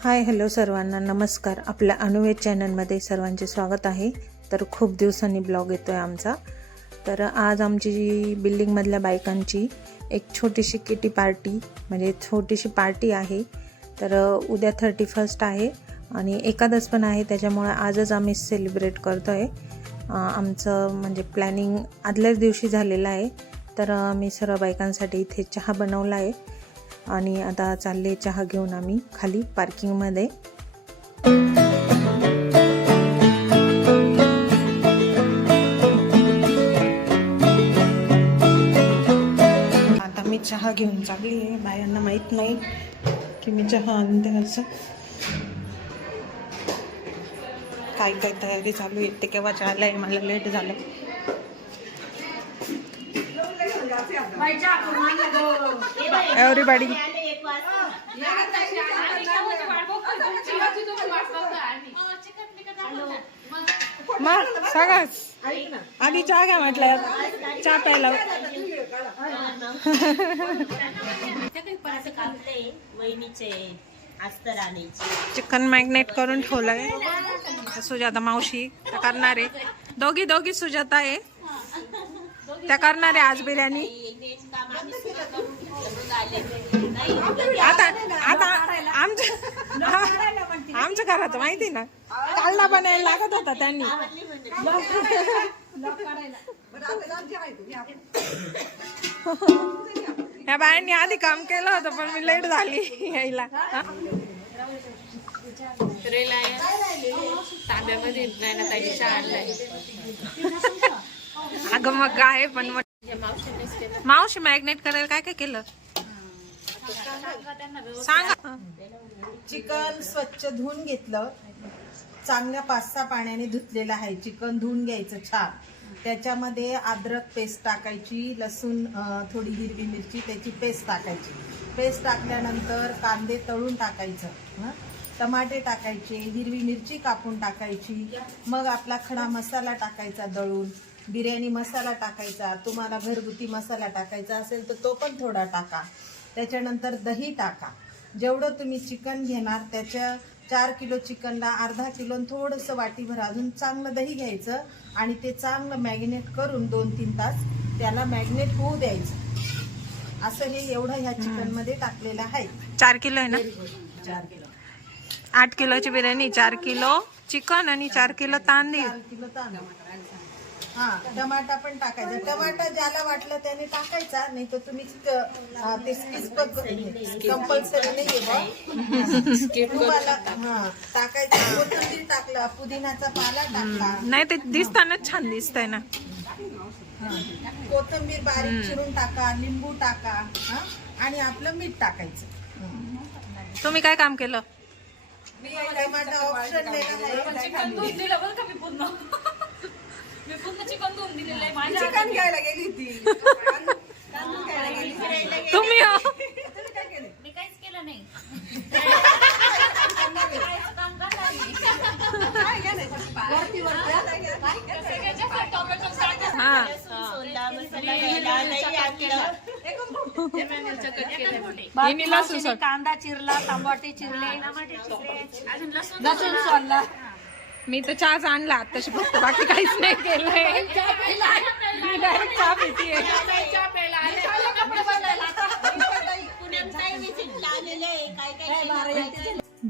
Hi hello सर्वांना नमस्कार. आपल्या अनुवेद चॅनलमध्ये सर्वांचे स्वागत आहे. तर खूप दिवसांनी ब्लॉग येतो आहे आमचा. तर आज आमची जी बिल्डिंगमधल्या बायकांची एक छोटीशी किटी पार्टी म्हणजे छोटीशी पार्टी आहे. तर उद्या थर्टी फर्स्ट आहे आणि एकादश पण आहे त्याच्यामुळे आजच आम्ही सेलिब्रेट करतो आहे आमचं म्हणजे प्लॅनिंग आदल्याच दिवशी झालेलं आहे. तर मी सर्व बायकांसाठी इथे चहा बनवला आहे आणि आता चालले चहा घेऊन आम्ही खाली पार्किंगमध्ये. आता मी चहा घेऊन चालली आहे. बायांना माहीत नाही की मी चहा आणते असं. काय काय तयारी चालू आहे? ते केव्हा चहाला आहे मला लेट झालं एव्हरीबडी मग सगळंच आधी चहा घ्या म्हटलं. चहा प्यायला. चिकन मॅग्नेट करून ठेवलंय. सुजाता मावशी त्या करणार. आहे दोघी दोघी सुजाता आहे. त्या करणार आहे आज बिर्याणी. आता आता आमच्या आमच्या घरात माहिती ना? काढला बनायला लागत होता त्यांनी. या बायांनी आधी काम केलं होतं पण मी लेट झाली यायला? तांब्यामध्ये आणलाय अगं मग आहे पण मग- मावशी मॅग्नेट करायला काय काय केलं? सांगा. चिकन स्वच्छ धुवून घेतलं. चांगल्या पाच सहा पाण्याने धुतलेलं आहे. चिकन धुवून घ्यायचं छान. त्याच्यामध्ये अद्रक पेस्ट टाकायची लसूण थोडी हिरवी मिरची त्याची पेस्ट टाकायची. पेस्ट टाकल्यानंतर कांदे तळून टाकायचं हं? टमाटे टाकायचे हिरवी मिरची कापून टाकायची. मग आपला खडा मसाला टाकायचा दळून. बिर्याणी मसाला टाकायचा तुम्हाला घरगुती मसाला टाकायचा असेल तर तो पण थोडा टाका. त्याच्यानंतर दही टाका. जेवढं तुम्ही चिकन घेणार त्याच्या चार किलो चिकनला अर्धा किलो थोडंसं वाटीभर अजून चांगलं दही घ्यायचं आणि ते चांगलं मॅग्नेट करून दोन तीन तास त्याला मॅग्नेट होऊ द्यायचं. असं हे एवढं ह्या चिकनमध्ये टाकलेलं आहे. चार किलो आहे ना? चार किलो. आठ किलोची बिर्याणी चार किलो चिकन आणि चार किलो तांदूळ. किलो तांदूळ. हा टमाटा पण टाकायचा. टमाटा ज्याला वाटलं त्याने टाकायचा नाही तर तुम्ही स्किप कंपल्सरी नाही तुम्हाला हा टाकायचं. कोथिंबीर टाकला पुदिनाचा पाला टाकला. नाही ते दिसतानाच छान दिसतंय ना. कोथिंबीर बारीक चिरून टाका लिंबू टाका हा आणि आपलं मीठ टाकायचं. तुम्ही काय काम केलं? टमाटा ऑप्शन का मी पूर्ण चिकन धुवून दिलेलं आहे. माझ्या चिकन घ्यायला गेली ती तुम्ही हो. मी काहीच केलं नाही. खायचं काम करणार मी. सगळ्याच्या फक्त टोमॅटो टाकायचं. हा सोडला मसाला घ्यायला नाही आणलं हिने लसूण सोड. कांदा चिरला टमाटे चिरले. अजून लसूण लसूण सोडला. मी तर चहाच आणला आताशी फक्त बाकी काहीच नाही केलंय. मी डायरेक्ट चहा पितीये.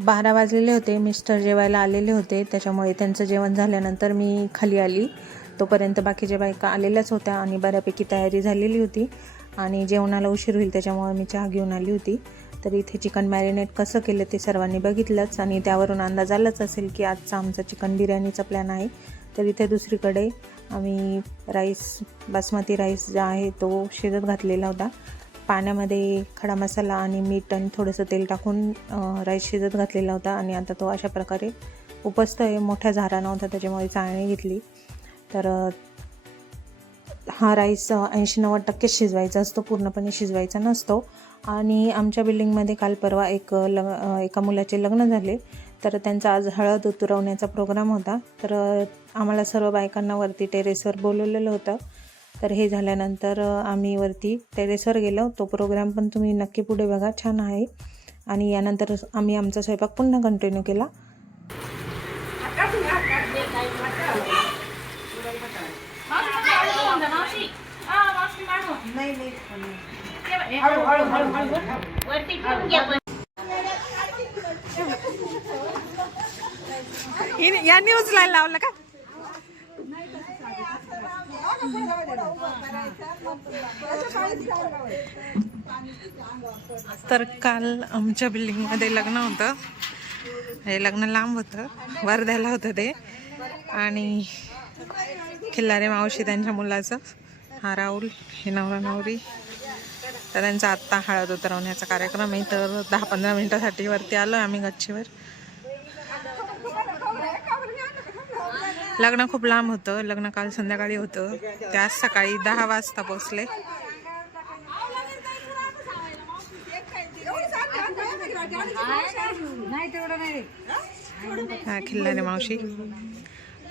बारा वाजलेले होते मिस्टर जेवायला आलेले होते त्याच्यामुळे त्यांचं जेवण झाल्यानंतर मी खाली आली. तोपर्यंत बाकीच्या बायका आलेल्याच होत्या आणि बऱ्यापैकी तयारी झालेली होती आणि जेवणाला उशीर होईल त्याच्यामुळे मी चहा घेऊन आली होती. तर इथे चिकन मॅरिनेट कसं केलं ते सर्वांनी बघितलंच आणि त्यावरून अंदाज आलाच असेल की आजचा आमचा चिकन बिर्याणीचा प्लॅन आहे. तर इथे दुसरीकडे आम्ही राईस बासमती राईस जो आहे तो शिजत घातलेला होता. पाण्यामध्ये खडा मसाला आणि मीठ आणि थोडंसं तेल टाकून राईस शिजत घातलेला होता आणि आता तो अशा प्रकारे उपसतो आहे मोठ्या झारा नव्हता त्याच्यामुळे चाळणी घेतली. तर हा राईस ऐंशी नव्वद टक्के शिजवायचा असतो पूर्णपणे शिजवायचा नसतो. आणि आमच्या बिल्डिंगमध्ये काल परवा एक लग एका मुलाचे लग्न झाले. तर त्यांचा आज हळद उतरवण्याचा प्रोग्राम होता. तर आम्हाला सर्व बायकांना वरती टेरेसवर बोलवलेलं होतं. तर हे झाल्यानंतर आम्ही वरती टेरेसवर गेलो. तो प्रोग्राम पण तुम्ही नक्की पुढे बघा. छान आहे. आणि यानंतर आम्ही आमचा स्वयंपाक पुन्हा कंटिन्यू केला. नाही नाही. वरती ठेवून घ्या पण. यांनी उचलायला लावलं का? तर काल आमच्या बिल्डिंगमध्ये लग्न होतं. हे लग्न लांब होतं. वर्ध्याला होतं ते. आणि खिल्लारे मावशी त्यांच्या मुलाचं. हा राहुल हे नवरा नवरी. तर त्यांचा आत्ता हळद उतरवण्याचा कार्यक्रम आहे तर दहा पंधरा मिनिटासाठी वरती आलो आम्ही गच्चीवर. लग्न खूप लांब होतं. लग्न काल संध्याकाळी होतं. ते आज सकाळी दहा वाजता पोचले हा खिल्लारे मावशी.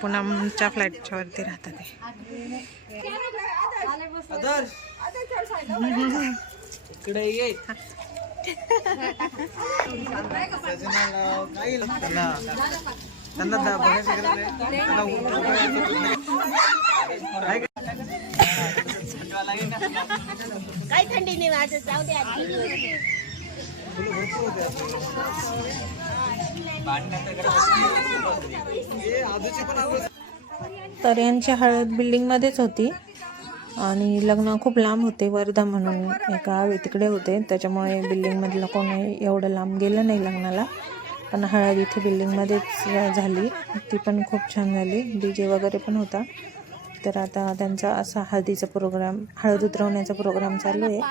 पुनमच्या फ्लॅटच्या वरती राहतात इकडे ते. काय थंडी नाही वाजत जाऊ दे तर यांची हळद बिल्डिंगमध्येच होती आणि लग्न खूप लांब होते वर्धा म्हणून एका तिकडे होते. त्याच्यामुळे बिल्डिंगमधलं कोणी एवढं लांब गेलं नाही लग्नाला. पण हळद इथे बिल्डिंगमध्येच झाली. ती पण खूप छान झाली. डी जे वगैरे पण होता. तर आता त्यांचा असा हळदीचा प्रोग्राम हळद उतरवण्याचा प्रोग्राम चालू आहे.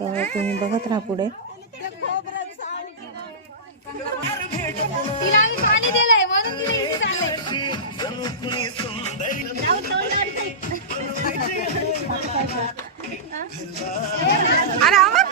तर तुम्ही बघत राहा पुढे. तिला पाणी दिलंय म्हणून अरे आवा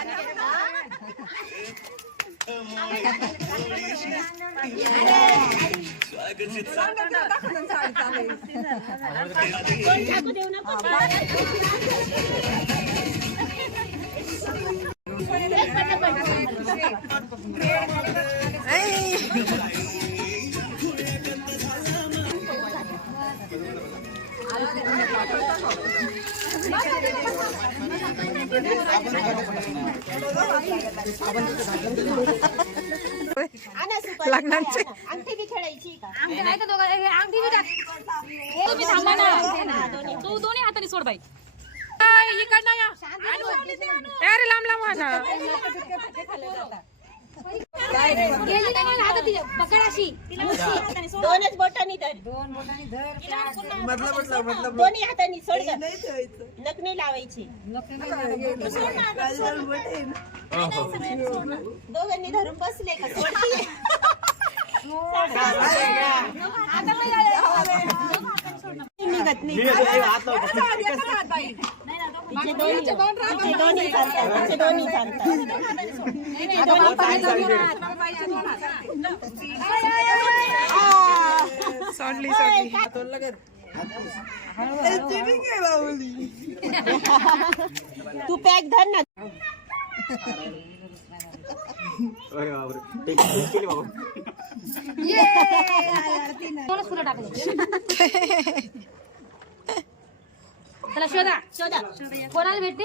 कोण टाकू देऊ नका. एक पटापट. आणा सुपारी. लग्नाचे अंगठी बी खेळायची का आमच्या नाही तर दोघं हे अंगठी बी टाक तुम्ही थांबा ना तू दोन्ही हाताने सोड बाई इकडनं या अरे लांब लांब वाजा. गेली नाही हातात तिच्या पकड अशी दोनच बोटांनी धर. दोन्ही हातांनी सोड गं. नख नाही लावायची. दोघांनी धरून बसले का? सोडती निघत नाही तिचे दोन्ही तिचे दोन्ही चालतात. तिचे दोन्ही चालतात. सोडली सोडली तू पॅक धर ना. दोनच फुलं टाकले. चला शोधा शोधा. कोणाला भेटते?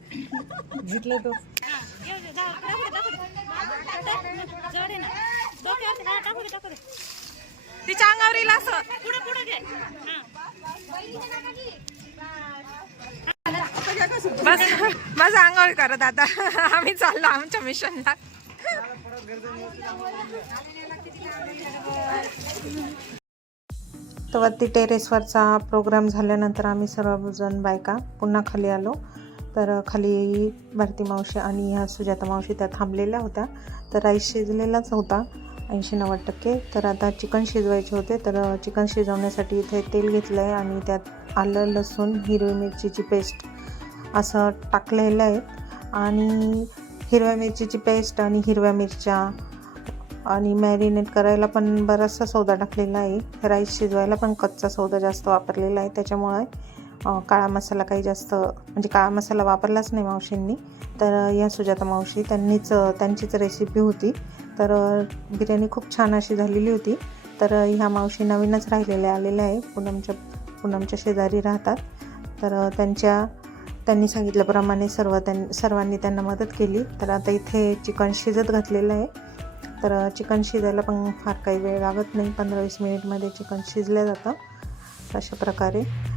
तिच्या अंगावर येईल असं. पुढे पुढे घे बस बस अंगावर करत आता आम्ही चाललो आमच्या मिशनला. तर वरती टेरेसवरचा प्रोग्राम झाल्यानंतर आम्ही सर्वजण बायका पुन्हा खाली आलो. तर खाली भारती मावशी आणि ह्या सुजाता मावशी त्या थांबलेल्या होत्या. तर राईस शिजलेलाच होता ऐंशी नव्वद टक्के. तर आता चिकन शिजवायचे होते तर चिकन शिजवण्यासाठी इथे तेल घेतलं आहे आणि त्यात आलं लसूण हिरवी मिरचीची पेस्ट असं टाकलेलं आहे. आणि हिरव्या मिरचीची पेस्ट आणि हिरव्या मिरच्या आणि मॅरिनेट करायला पण बराचसा सौदा टाकलेला आहे. राईस शिजवायला पण कच्चा सौदा जास्त वापरलेला आहे. त्याच्यामुळे काळा मसाला काही जास्त म्हणजे काळा मसाला वापरलाच नाही मावशींनी. तर या सुजाता मावशी त्यांनीच त्यांचीच रेसिपी होती. तर बिर्याणी खूप छान अशी झालेली होती. तर ह्या मावशी नवीनच राहिलेल्या आलेल्या आहे. पूनमच्या पूनमच्या शेजारी राहतात. तर त्यांच्या त्यांनी सांगितल्याप्रमाणे सर्व त्यां सर्वांनी त्यांना मदत केली. तर आता इथे चिकन शिजत घातलेलं आहे. तर चिकन शिजायला पण फार काही वेळ लागत नाही. पंधरा वीस मिनिटमध्ये चिकन शिजलं जातं. अशा प्रकारे.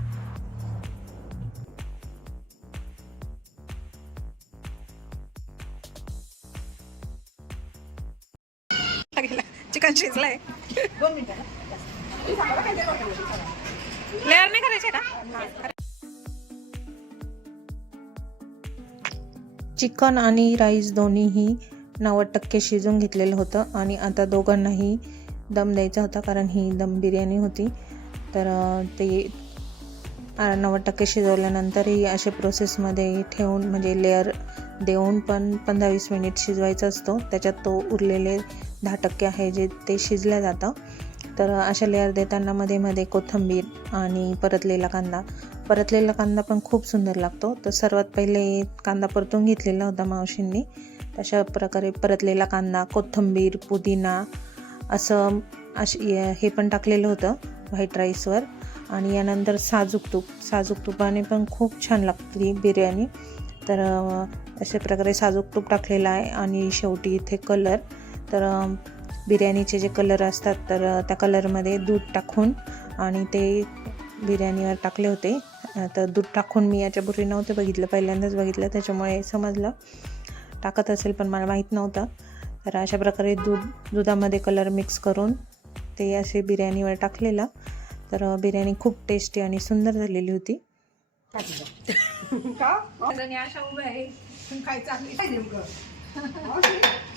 चिकन शिजलाय लेअर नाही करायचे का? चिकन आणि राईस दोन्हीही नव्वद टक्के शिजून घेतलेलं होतं आणि आता दोघांनाही दम द्यायचा होता कारण ही दम बिर्याणी होती. तर ते नव्वद टक्के शिजवल्यानंतरही असे प्रोसेसमध्ये ठेवून म्हणजे लेअर देऊन पण पंधरा वीस मिनिट शिजवायचा असतो. त्याच्यात तो उरलेले दहा टक्के आहे जे ते शिजलं जातं. तर अशा लेअर देताना मध्ये मध्ये कोथिंबीर आणि परतलेला कांदा. परतलेला कांदा पण खूप सुंदर लागतो. तर सर्वात पहिले कांदा परतून घेतलेला होता मावशींनी. तशा प्रकारे परतलेला कांदा कोथिंबीर पुदिना असं अशी हे पण टाकलेलं होतं व्हाईट राईसवर आणि यानंतर साजूक तूप. साजूक तुपाने पण खूप छान लागते बिर्याणी. तर अशा प्रकारे साजूक तूप टाकलेला आहे. आणि शेवटी इथे कलर तर बिर्याणीचे जे कलर असतात तर त्या कलरमध्ये दूध टाकून आणि ते बिर्याणीवर टाकले होते. तर दूध टाकून मी याच्यापूर्वी नव्हते बघितलं पहिल्यांदाच बघितलं. त्याच्यामुळे समजलं. टाकत असेल पण मला माहीत नव्हतं. तर अशा प्रकारे दूध दुधामध्ये कलर मिक्स करून ते असे बिर्याणीवर टाकलेलं. तर बिर्याणी खूप टेस्टी आणि सुंदर झालेली होती. काय चांगली काय नेमकं?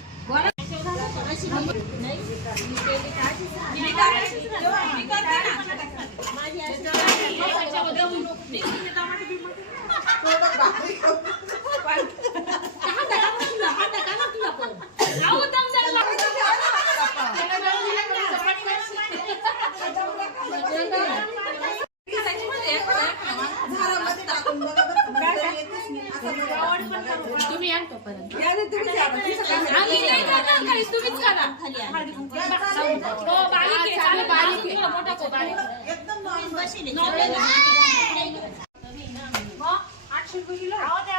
झाडामध्ये टाकून बघा असं बघा. तुम्ही या तोपर्यंत आम्ही नाही करणार तुम्हीच करा हो, बारीक आहे, चालेल, बारीक आहे. मोठा को, बारीक आहे.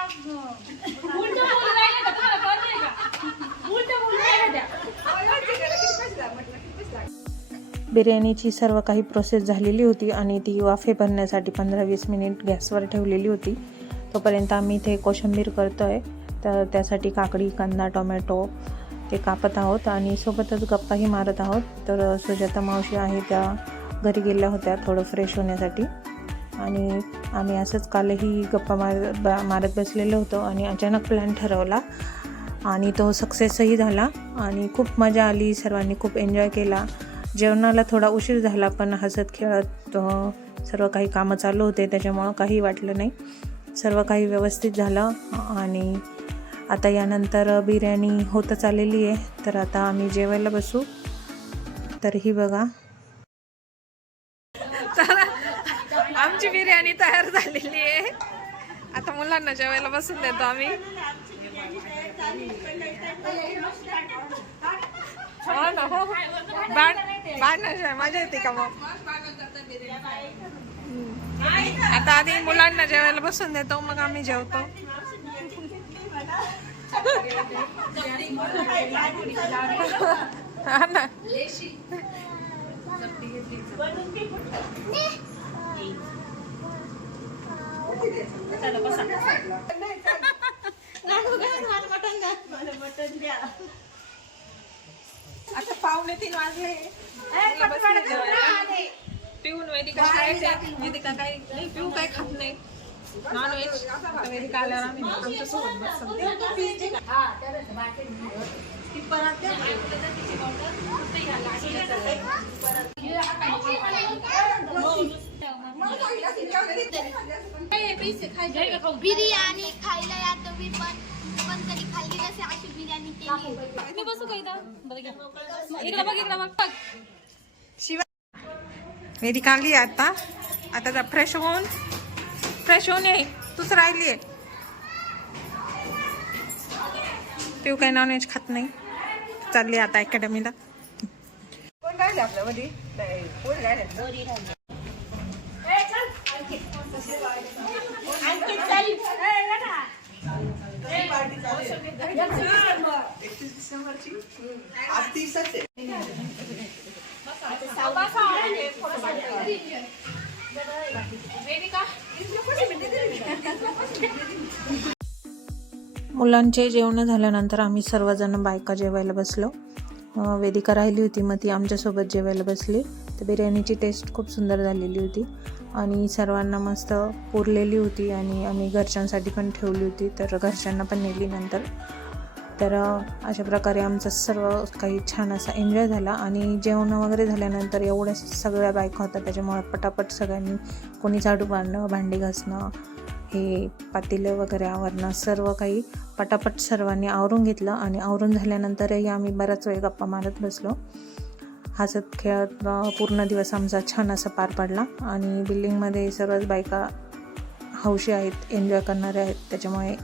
उलटं बोलून राहिले का? तुम्हाला कळतंय का? उलटं बोलून त्या. बिर्याणीची सर्व काही प्रोसेस झालेली होती आणि ती वाफे भरण्यासाठी पंधरा वीस मिनिट गॅसवर ठेवलेली होती तोपर्यंत आम्ही इथे कोशिंबीर करतो आहे तर त्यासाठी काकडी कांदा टोमॅटो ते कापत आहोत आणि सोबतच गप्पाही मारत आहोत. तर सुजाता मावशी आहे त्या घरी गेल्या होत्या थोडं फ्रेश होण्यासाठी. आणि आम्ही असंच कालही गप्पा मार ब- मारत बसलेलो होतो आणि अचानक प्लॅन ठरवला आणि तो सक्सेसही झाला आणि खूप मजा आली सर्वांनी खूप एन्जॉय केला. जेवणाला थोडा उशीर झाला पण हसत खेळत सर्व काही कामं चालू होते त्याच्यामुळं काही वाटलं नाही. सर्व काही व्यवस्थित झालं आणि आता यानंतर बिर्याणी होतच आलेली आहे तर आता आम्ही जेवायला बसू तर ही बघा आमची बिर्याणी तयार झालेली आहे आता मुलांना जेवायला बसून देतो आम्ही हो ना हो बाण मजा येते का मग आता आधी मुलांना जेवायला बसून देतो मग आम्ही जेवतो. हा ना. आता पावणे तीन वाजले. पिऊन वेदिका जाते. वेदिका काही पिऊ काही खात नाही. नॉनव्हेज आता वेदिका आल्यावर आम्ही आमच्या सोबत बसतो. ती परत द्या. बिर्याणी खायला या तुम्ही पण. पण कधी खाल्ली नसे अशी बिर्याणी केली. मी बसू का इथं? बरं इकडं बघ इकडं बघ बघ वेदिका आली आता. आता जा फ्रेश होऊन फ्रेश होऊन ये. तूच राहिली आहे पिऊ काही नॉनव्हेज खात नाही. चालली आता अकॅडमीला मुलांचे जेवण झाल्यानंतर आम्ही सर्वजण बायका जेवायला बसलो. वेदिका राहिली होती मग ती आमच्यासोबत जेवायला बसली. तर बिर्याणीची टेस्ट खूप सुंदर झालेली होती. आणि सर्वांना मस्त पुरलेली होती आणि आम्ही घरच्यांसाठी पण ठेवली होती तर घरच्यांना पण नेली नंतर. तर अशा प्रकारे आमचा सर्व काही छान असा एन्जॉय झाला आणि जेवण वगैरे झाल्यानंतर एवढ्या सगळ्या बायका होत्या त्याच्यामुळे पटापट सगळ्यांनी कोणी झाडू मारणं भांडी घासणं हे पातेलं वगैरे आवरणं सर्व काही पटापट सर्वांनी आवरून घेतलं आणि आवरून झाल्यानंतरही आम्ही बराच वेळ गप्पा मारत बसलो. हसत खेळत पूर्ण दिवस आमचा छान असा पार पडला आणि बिल्डिंगमध्ये सर्वच बायका हौशी आहेत एन्जॉय करणाऱ्या आहेत त्याच्यामुळे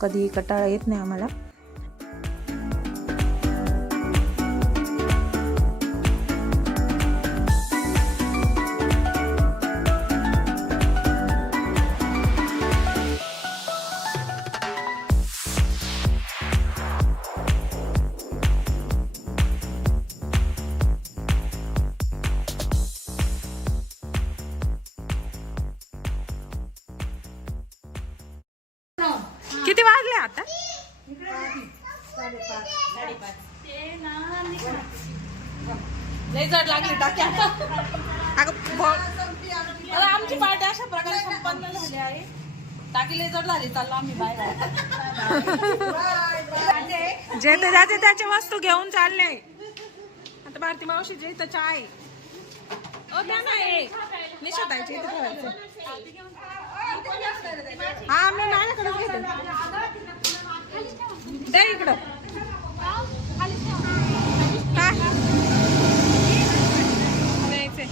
कधी कटाळा येत नाही आम्हाला. लय जड लागली टाकी आता. अगं आमची पार्टी अशा प्रकारे संपन्न झाली आहे. टाकी लय जड झाली चाललो आम्ही बाहेर. जे ते ज्याचे त्याचे वस्तू घेऊन चालले. आता भारती मावशी जे इथं आहे. ओ द्या ना हे. निशातायचे इथे ठेवायचं. हा मी माझ्याकडेच घेते. द्या इकडं. काय द्यायचंय.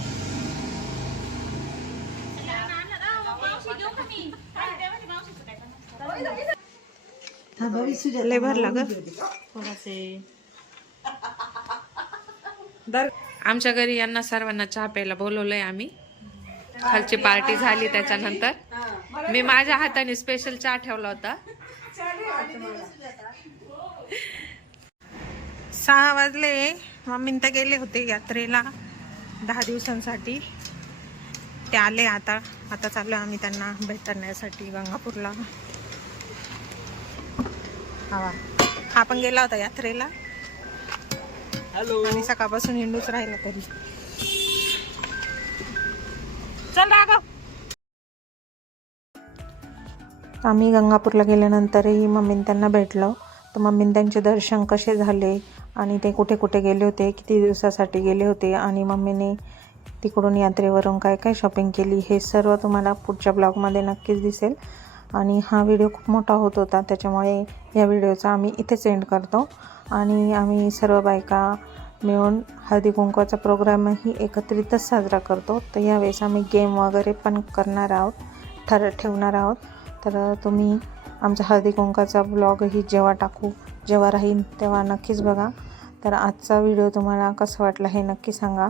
लय भरला ग दर आमच्या घरी यांना सर्वांना चहा प्यायला बोलवलंय आम्ही. खालची पार्टी झाली त्याच्यानंतर. मी माझ्या हाताने स्पेशल चहा ठेवला होता. सहा वाजले. मम्मी तर गेले होते यात्रेला दहा दिवसांसाठी. ते आले आता. आता चाललो आम्ही त्यांना भेटण्यासाठी गंगापूरला. हवा. हा पण गेला होता यात्रेला. हॅलो. आणि सकाळपासून हिंडूच राहिला तरी. चल राघव. आम्ही गंगापूरला गेल्यानंतरही मम्मीने त्यांना भेटलो. तर मम्मीने त्यांचे दर्शन कसे झाले आणि ते कुठे कुठे गेले होते किती दिवसासाठी गेले होते आणि मम्मीने तिकडून यात्रेवरून काय काय शॉपिंग केली हे सर्व तुम्हाला पुढच्या ब्लॉगमध्ये नक्कीच दिसेल. आणि हा व्हिडिओ खूप मोठा होत होता त्याच्यामुळे या व्हिडिओचा आम्ही इथेच एंड करतो. आणि आम्ही सर्व बायका मिळून हळदी कुंकवाचा प्रोग्रामही एकत्रितच साजरा करतो. तर यावेळेस आम्ही गेम वगैरे पण करणार आहोत ठर ठेवणार आहोत. तर तुम्ही आमचा हळदी कुंकाचा ब्लॉगही जेव्हा टाकू जेव्हा राहील तेव्हा नक्कीच बघा. तर आजचा व्हिडिओ तुम्हाला कसं वाटला हे नक्की सांगा.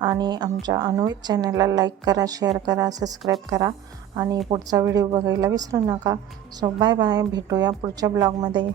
आणि आमच्या अनुवित चॅनलला लाईक करा शेअर करा सबस्क्राईब करा आणि पुढचा व्हिडिओ बघायला विसरू नका. सो बाय बाय भेटूया पुढच्या ब्लॉगमध्ये.